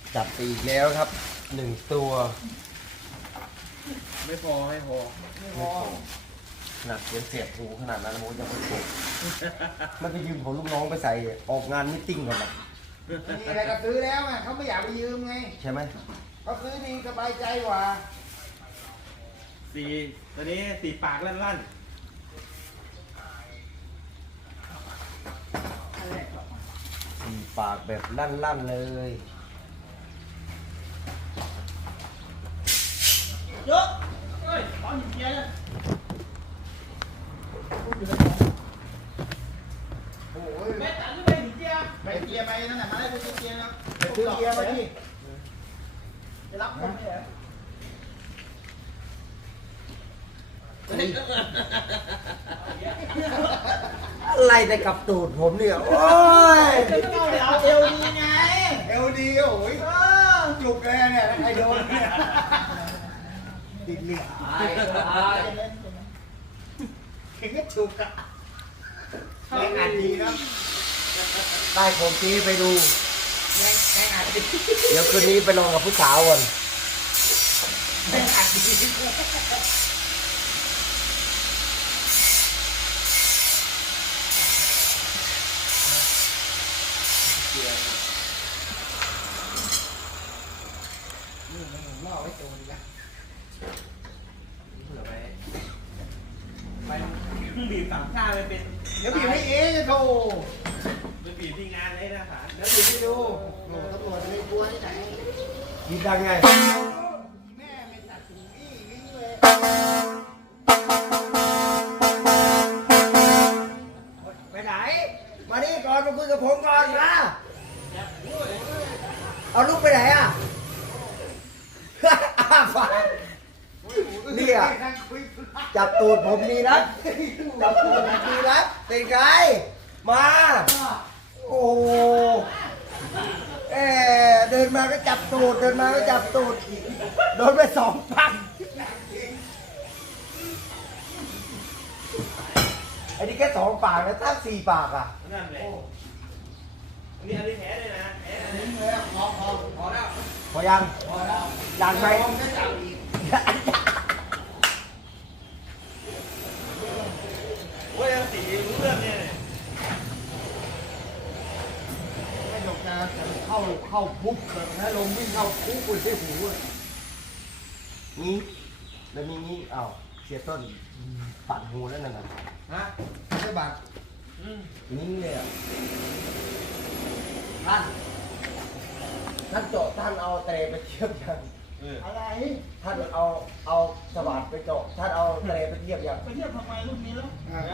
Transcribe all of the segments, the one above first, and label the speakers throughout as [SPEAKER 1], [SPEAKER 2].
[SPEAKER 1] จับไปอีกแล้วครับ1 ตัว
[SPEAKER 2] ไม่พอ
[SPEAKER 1] ขนาดเสียบหูขนาดนั้นโมยังไม่ถูกมันไปยืมของลูกน้องไปใส่ออกงานมิทติ้งก่อนนะ
[SPEAKER 3] นี่อะไรก็ซื้อแล้วไงเขาไม่อยากไปยืมไง
[SPEAKER 1] ใช่ไหม
[SPEAKER 3] เขาซื้อดีสบายใจกว่า
[SPEAKER 2] ตัวนี้สี่ปากลั่น
[SPEAKER 1] ปากแบบลั่นๆเลย
[SPEAKER 3] เยอะเฮ้ยตอนหยิบเกียร์เลยโอ้ยแม่ตัดขึ้นไปหยิบเกียร์ไปเกียร์ไปนั่นแหละมาได้ไปซื้อเกียร์นะไปซื้อเกียร์มาดิจะรับคนไหมเหรอ
[SPEAKER 1] อะไรแต่กับตูดผมเนี่ยโอ้ย
[SPEAKER 3] จะต้องเอาเอลดีไงเอลดีโอ้ยจุกเลยเนี่ยใครโดนเนี่ยติดเหลือถึงก็จุกอะแรงอัดดีนะ
[SPEAKER 1] ใต้ผมตีไปดู
[SPEAKER 3] แรงอัดดี
[SPEAKER 1] เดี๋ยวคืนนี้ไปลองกับผู้สาวก่อน
[SPEAKER 3] แรงอัดดีนี่มันล่อไว้ตัวนึงนะ
[SPEAKER 2] ๆเผื่อไปบีบสามชาไปเป็น
[SPEAKER 3] เดี๋ยวบีบให้เองจะโทร
[SPEAKER 2] ไปบีบที่งานเลยนะฐาน
[SPEAKER 3] เดี๋ยวบีบให้ดูโอ้ตำรวจเลยกลัวที่ไหน
[SPEAKER 1] ยินดังไง
[SPEAKER 3] แม่ไม่ตัดถุงอี้วิ่งเลย
[SPEAKER 1] ไปไหน มานี่ก่อนมาคุยกับผมก่อนนะเอาลูกไปไหนอ่ะ ฝากเนี่ยจับตูดผมดีนะจับตูดผมดีนะเป็นไงมา โอ้เดินมาก็จับตูดเดินมาก็จับตูดโดนไป2 ปักไอ้นี่แค่2 ปากนะถ้า4 ปากอ่ะ
[SPEAKER 2] นั่นแหละอันนี้แพ้เลยนะแพ้อันนี้
[SPEAKER 3] นี่เลยพอแล้ว
[SPEAKER 1] พอยัง
[SPEAKER 3] พอแล้ว
[SPEAKER 1] ยังไหม
[SPEAKER 3] ผมจะจับอีก
[SPEAKER 2] โอ้ยสีรู้เรื่องเนี่ย
[SPEAKER 3] ให้ดอกนาเข้าปุ๊บเลยนะลมวิ่งเข้าปุ๊บไปที่หูเลย
[SPEAKER 1] งี้แล้วมีงี้อ้าวเสียต้นปัดหูแล้วนั่นน่ะ
[SPEAKER 3] ฮะไม่ใช่บัตร
[SPEAKER 1] นิ้งเลยอ่ะ
[SPEAKER 3] ท่าน
[SPEAKER 1] ท่านเจาะท่านเอาเตรไปเทียบยัง
[SPEAKER 3] อะไร
[SPEAKER 1] ท่านเอาสว่านไปเจาะท่านเอาเตรไปเทียบยัง
[SPEAKER 3] ไปเทียบทำไมรุ่นนี้แล้ว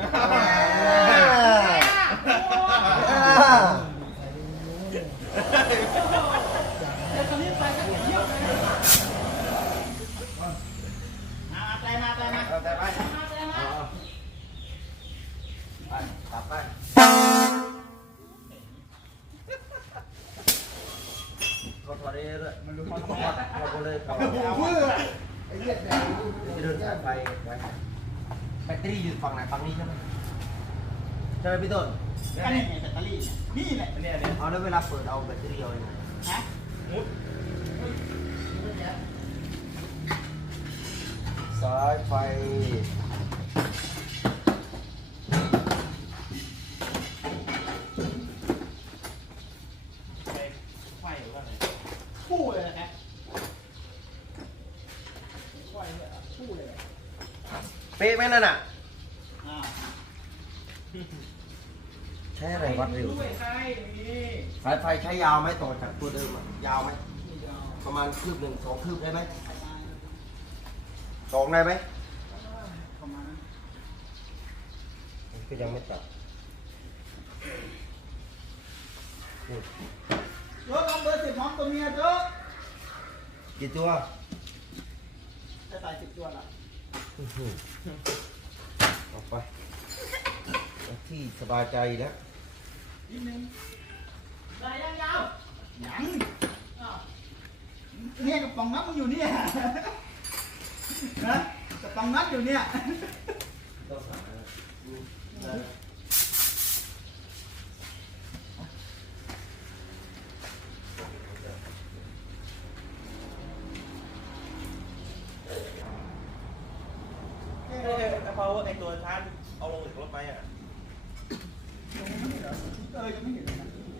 [SPEAKER 3] เดี๋ยวตอนนี้ไปก็เทียบเลยมาไปมาไปมา
[SPEAKER 1] เอาแต่ไป
[SPEAKER 3] มาไปมา
[SPEAKER 1] ไปกลับไปขอถอดเองด้วยมันรู้มันถอดไปเลยครับ
[SPEAKER 3] เพื่อไอ้เหี้ยเนี่ย
[SPEAKER 1] จะเดินสายไฟไว้แบตเตอรี่อยู่ฝั่งไหนฝั่งนี้ใช่ไหมใช่ไหมพี่ต้น
[SPEAKER 3] อันนี้ไงแบตเตอรี่นี่แหละ
[SPEAKER 2] อันนี้
[SPEAKER 1] เอาแล้วเวลาเปิดเอาแบตเตอรี่เอายังไง
[SPEAKER 3] ฮะ
[SPEAKER 2] มุด
[SPEAKER 1] สายไฟ
[SPEAKER 2] ไปไฟหรือว่าอะไร
[SPEAKER 3] คู่เลยนะคู่เลยคู่เลย
[SPEAKER 1] เป๊ะไหมนั่นอ่ะ
[SPEAKER 3] อ่า
[SPEAKER 1] ใช้อะไรวัดเร็ว
[SPEAKER 2] ด้วยใช่นี่
[SPEAKER 1] สายไฟใช้ยาวไหมต่อจากตัวเดิมอะยาวไหมประมาณคืบ 1 2 คืบได้ไหม2ได้ไหม
[SPEAKER 3] ประมาณนั้น
[SPEAKER 1] ก็ยังไม่ตัดนี่
[SPEAKER 3] เยอะลองเบอร์10พร้อมตัวเมียเยอะ
[SPEAKER 1] กี่ตัว
[SPEAKER 3] จะใส่10ตัวละ
[SPEAKER 1] อื้อหือเอาไปเอาที่สบายใจแล้ว
[SPEAKER 3] นิดนึงได้ยังยาวยังเนี่ยกระป๋องน้ำมันอยู่เนี่ยนะกระป๋องน้ำอยู่เนี่ย
[SPEAKER 1] ต้องหา
[SPEAKER 2] ไอ้ตัวชาร์จเอาลงจากรถไปอ่ะ
[SPEAKER 3] ยังไม่เห็นเหรอยังไม่เห็นเลยนะ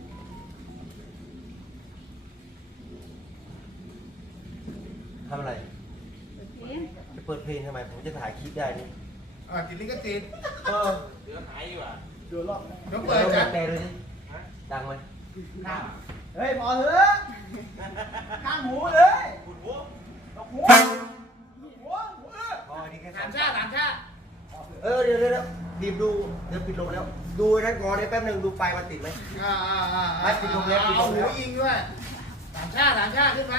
[SPEAKER 1] ทำอะไรจะเปิดเพลงทำไมผมจะถ่ายคลิปได้นี่
[SPEAKER 3] ติดลิขสิทธิ์
[SPEAKER 2] เดี๋ยวหายดีกว่า
[SPEAKER 3] ดูรอบต้อง
[SPEAKER 1] เปิ
[SPEAKER 3] เปิ
[SPEAKER 1] ด
[SPEAKER 3] ดจัด
[SPEAKER 1] เพลงเลยดิดังไหม
[SPEAKER 3] เฮ้ยพอเถอะข้างหูเลย
[SPEAKER 2] ขุดหัว
[SPEAKER 3] ดอกหัวหัว
[SPEAKER 1] พอดีแค่
[SPEAKER 3] สามชาติสามชาติ
[SPEAKER 1] เดี๋ยวบีบดูเดี๋ยวปิดลงแล้ว ดูนั่นก่อนได้แป๊บหนึงดูไฟมันติดไหม
[SPEAKER 3] เอาหูยิงด้วยสามชาติขึ้นไป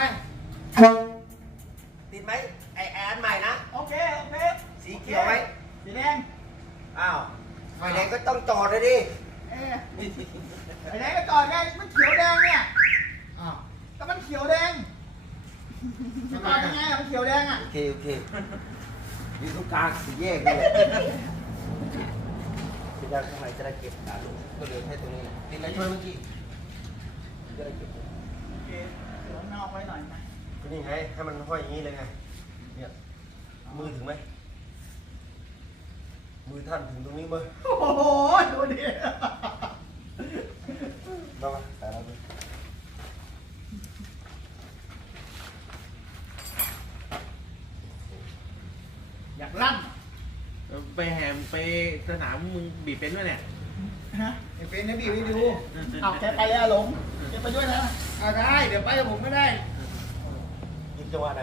[SPEAKER 1] ติดไหมไอแอนใหม่นะ
[SPEAKER 3] โอเค
[SPEAKER 1] สีเขียวไหม
[SPEAKER 3] สีแดง
[SPEAKER 1] อ้าวไฟแดงก็ต้องจอดเลยดิ
[SPEAKER 3] ไอ้แดงก็จอดไงมันเขียวแดงเนี่ยอ้าวก็มันเขียวแดงมันจอดยังไงอะมันเขียวแดงอ่ะ
[SPEAKER 1] โอเคอยู่ตรงกลางสี่แยกเลยจะได้ข้างในจะได้เก็บขาลงก็เหลือแค่ตรงนี้แหละติดอะไรช่วยเมื่อกี้จะได้เก็บ
[SPEAKER 3] โอเคเดี๋ยวนอกไว้หน่อยนะ
[SPEAKER 1] ก็นี่ไงให้มันห้อยอย่างนี้เลยไงเนี่ยมือถึงไหมมือท่านถึงตรงนี้มั้ย
[SPEAKER 3] โอ้โหดูดิ
[SPEAKER 1] ต้องมาแต่เราดู
[SPEAKER 3] อยากลั่น
[SPEAKER 2] ไปแฮมไปสนามมึงบีบเป็นด้วยเนี่ย
[SPEAKER 3] ฮะเดี๋ยวเป็นนะบีไปดูเอาแกไปเลยอาหลงแกไปด้วยนะได้เดี๋ยวไปกับผมก็ได้
[SPEAKER 1] ยิงจังหวะไหน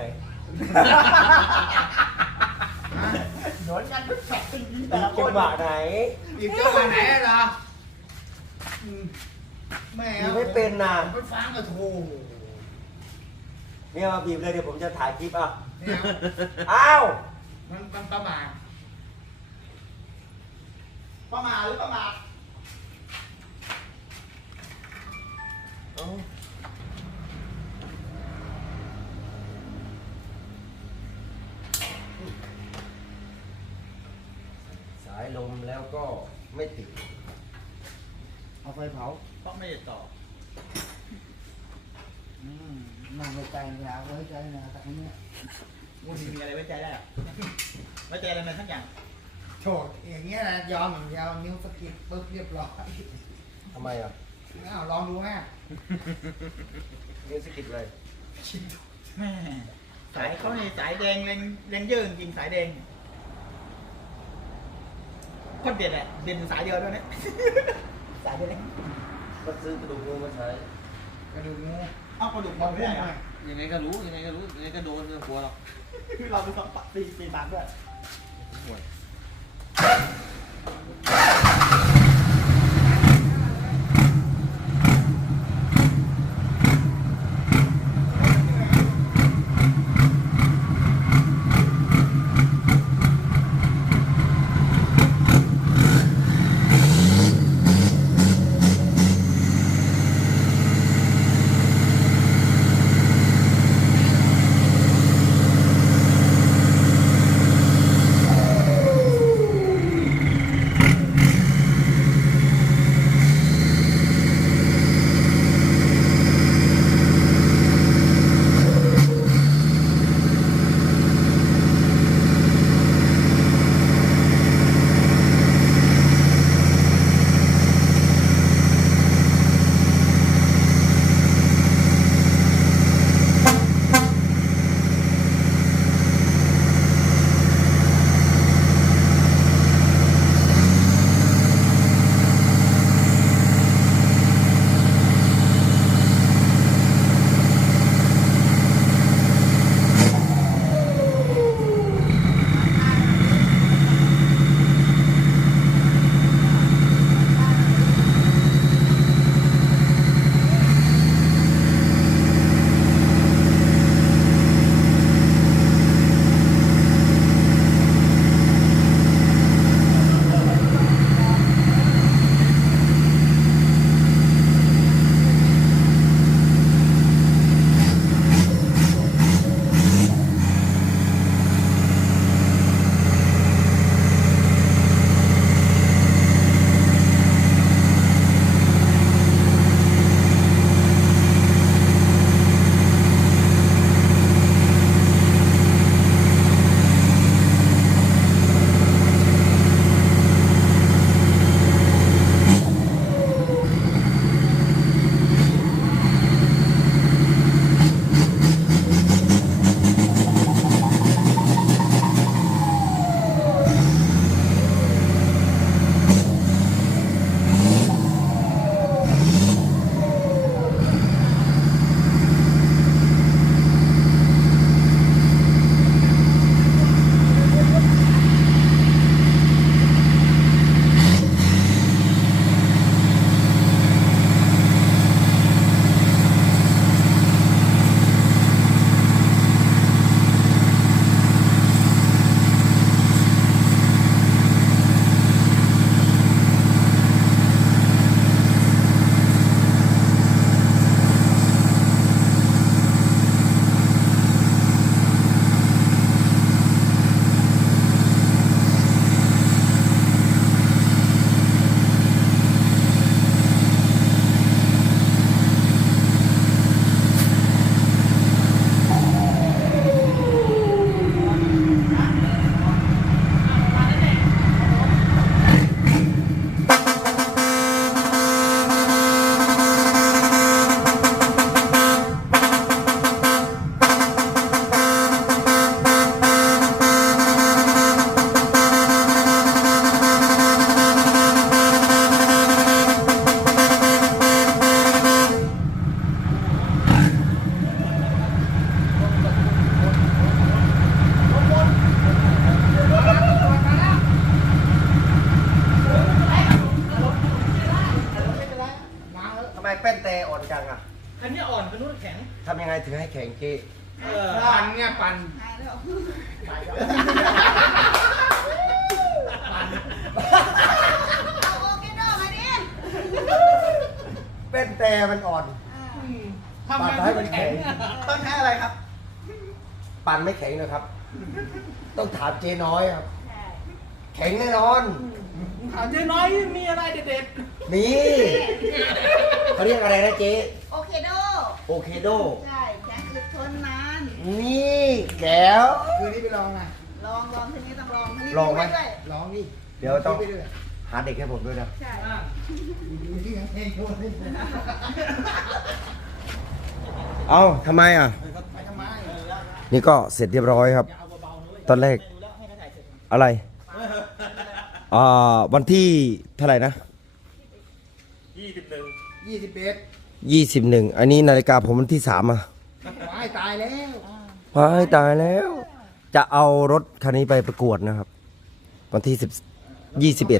[SPEAKER 3] โดนกันทุกแข่งจริง
[SPEAKER 1] ยิง
[SPEAKER 3] แต่ละค
[SPEAKER 1] จั
[SPEAKER 3] น
[SPEAKER 1] งหวะไหน
[SPEAKER 3] อีกจังหวะไหนเหรอแม่
[SPEAKER 1] ยิงไม่เป็นนะ
[SPEAKER 3] ผมไปฟังกับโถ
[SPEAKER 1] เนี่ยมาบีบเลยเดี๋ยวผมจะถ่ายคลิปอ่ะ
[SPEAKER 3] เนี่ย
[SPEAKER 1] อ้าว
[SPEAKER 3] มันประมาทหรือประมาท
[SPEAKER 1] เอ้าสายลมแล้วก็ไม่ติด
[SPEAKER 3] เอาไฟเผาเพราะไม่ได้ต่อนั่งไว้ใจนะไว้ใจนะแต่นี้กูมีอะไรไว้ใจได้อะไว้ใจอะไรมาทั้งอย่างโถอย่างเงี้ยนะยอมอย่างเดียวนิ้วสกิดปึ๊บเรียบร้อย
[SPEAKER 1] ทำไมอ่ะ
[SPEAKER 3] อ้าวลองดูแม่
[SPEAKER 1] เรียนสกิดเลย
[SPEAKER 3] แม่สายเขาเนี่ยสายแดงแรงเยอะจริงสายแดงโคตรเด็ดอะเด่นสายเดียวด้วยนะสายแดง
[SPEAKER 1] มาซื้อกระดูกงูมาใช้
[SPEAKER 3] กระดูกงูเอากระดูกมองไม่ได้ไหม
[SPEAKER 2] ยังไงก็รู้ยังไงก็โดนเรื่องกลัวหรอก
[SPEAKER 3] เราดูสัมปัตตีบาทด้วย
[SPEAKER 2] หมดนู้นแข็ง
[SPEAKER 1] ทำยังไงถึงให้แข็งเจ๊
[SPEAKER 3] ปั่นเนี่ยปั่น
[SPEAKER 4] หายแล้ว เอาโอเคโดมาดิ
[SPEAKER 1] เป็นแต่มันอ่อน ปั่นให้มันแข็ง
[SPEAKER 3] ต้องใช้อะไรครับ
[SPEAKER 1] ปั่นไม่แข็งนะครับ ต้องถามเจ๊น้อยครับ
[SPEAKER 4] ใช่
[SPEAKER 1] แข็งแน่นอน
[SPEAKER 2] ถามเจ๊น้อยมีอะไรเด็ด
[SPEAKER 1] มีเขาเรียกอะไรนะเจ๊
[SPEAKER 4] โอเคโด
[SPEAKER 1] โอเคโด
[SPEAKER 4] ใช่แข็งอึดทนนาน
[SPEAKER 1] นี่แก้ว
[SPEAKER 3] คืนนี้ไปลองนะ
[SPEAKER 4] ลองทีนี้ต้องลองทีนี้
[SPEAKER 1] ลองไหม
[SPEAKER 4] ด้วย
[SPEAKER 3] ลองดิ
[SPEAKER 1] เดี๋ยวต้อง
[SPEAKER 3] ไปด้วย
[SPEAKER 1] หาเด็กให้ผมด้วยนะ
[SPEAKER 4] ใช่
[SPEAKER 3] ดูที่ยังเพลงโชว์เลย
[SPEAKER 1] เอ้าทำไมอ่ะ
[SPEAKER 3] ไปทำไม
[SPEAKER 1] นี่ก็เสร็จเรียบร้อยครับ ตอนแรกอะไรวันที่เท่าไหร่นะ
[SPEAKER 2] 21
[SPEAKER 3] 21
[SPEAKER 1] 21อันนี้นาฬิกาผมวันที่3อ่ะ
[SPEAKER 3] ว้ายตายแล้ว
[SPEAKER 1] ว้ายตายแล้ว จะเอารถคันนี้ไปประกวดนะครับ วันที่10 21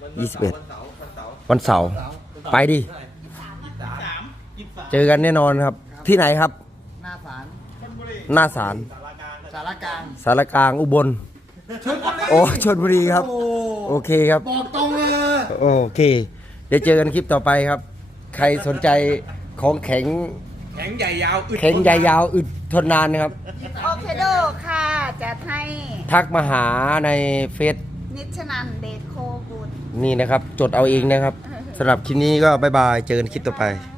[SPEAKER 1] วันเสาร์ไปดิ เจอกันแน่นอนครับ ที่ไหนครับ
[SPEAKER 3] หน้าศาล
[SPEAKER 1] หน้าศาล
[SPEAKER 3] สารกลาง
[SPEAKER 1] สารกลางอุบล โอ้ชลบุรีครับ
[SPEAKER 3] โอ้
[SPEAKER 1] โอเคครับ
[SPEAKER 3] บอกตรงเลย
[SPEAKER 1] โอเค เดี๋ยวเจอกันคลิปต่อไปครับ ใครสนใจของแข็ง
[SPEAKER 2] แข็งใหญ่ยาวอึด
[SPEAKER 1] แข็งใหญ่ยาวอึดทนนานนะครับ
[SPEAKER 4] โอเคโดค่ะจัดให้
[SPEAKER 1] ทักมาหาในเฟซ
[SPEAKER 4] นิชนันเดชโคบุตร
[SPEAKER 1] นี่นะครับ จดเอาเองนะครับสำหรับคลิปนี้ก็บ๊ายบาย เจอกันคลิปต่อไป
[SPEAKER 4] บ